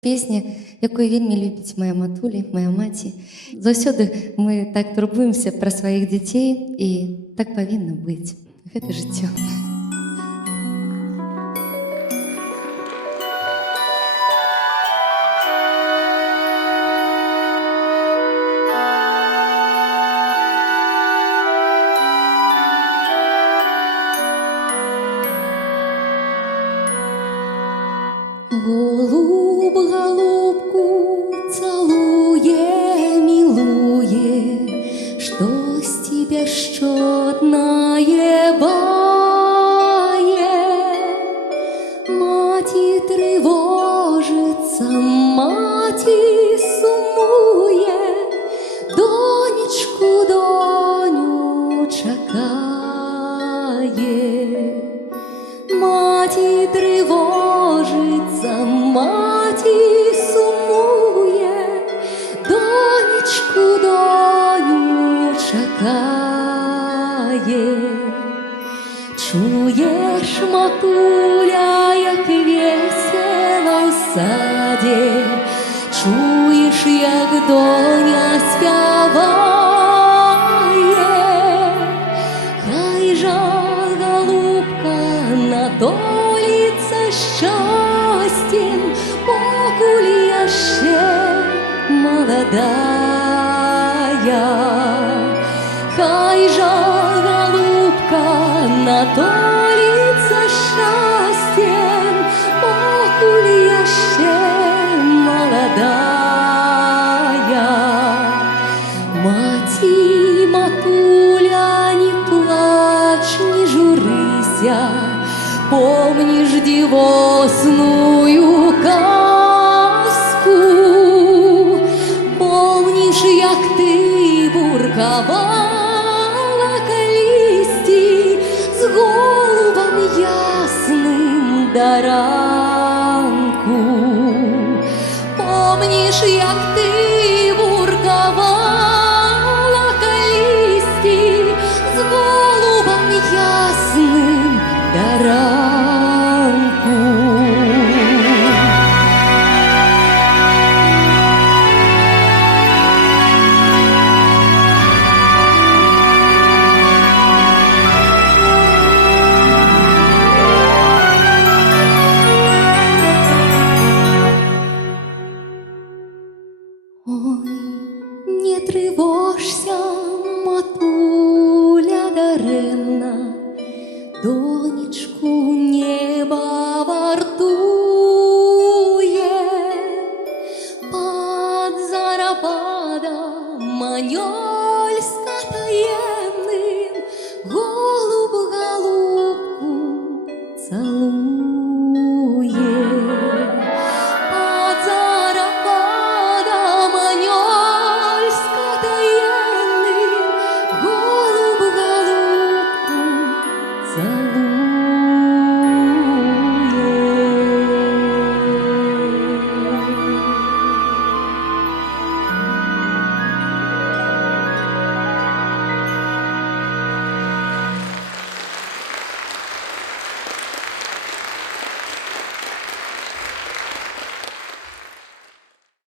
Пісня, яку вельмі любить моя матуля, моя маці. Заўсёды мы так турбуемся пра сваіх дзяцей, і так павінна быць. Гэта жыццё. Голуб голубку целуе, милуе, что с тебя щодное бае. Мати тревожится, мати сумує, донечку, доню чекає. Мати тривожиться, маті сумує, донечку, доню чекає. Чуєш, матуля, як весело в саді, чуєш, як доня співає. Хай же голубка натоліться щастям, покуль яще молодая. Хай же голубка натоліться щастям, покуль яще молодая. Маті, матуля, не плачь, не журися, помнишь дивосную казку, помнишь, як ти буркавала колісті з голубом ясним до ранку, помнишь, як ти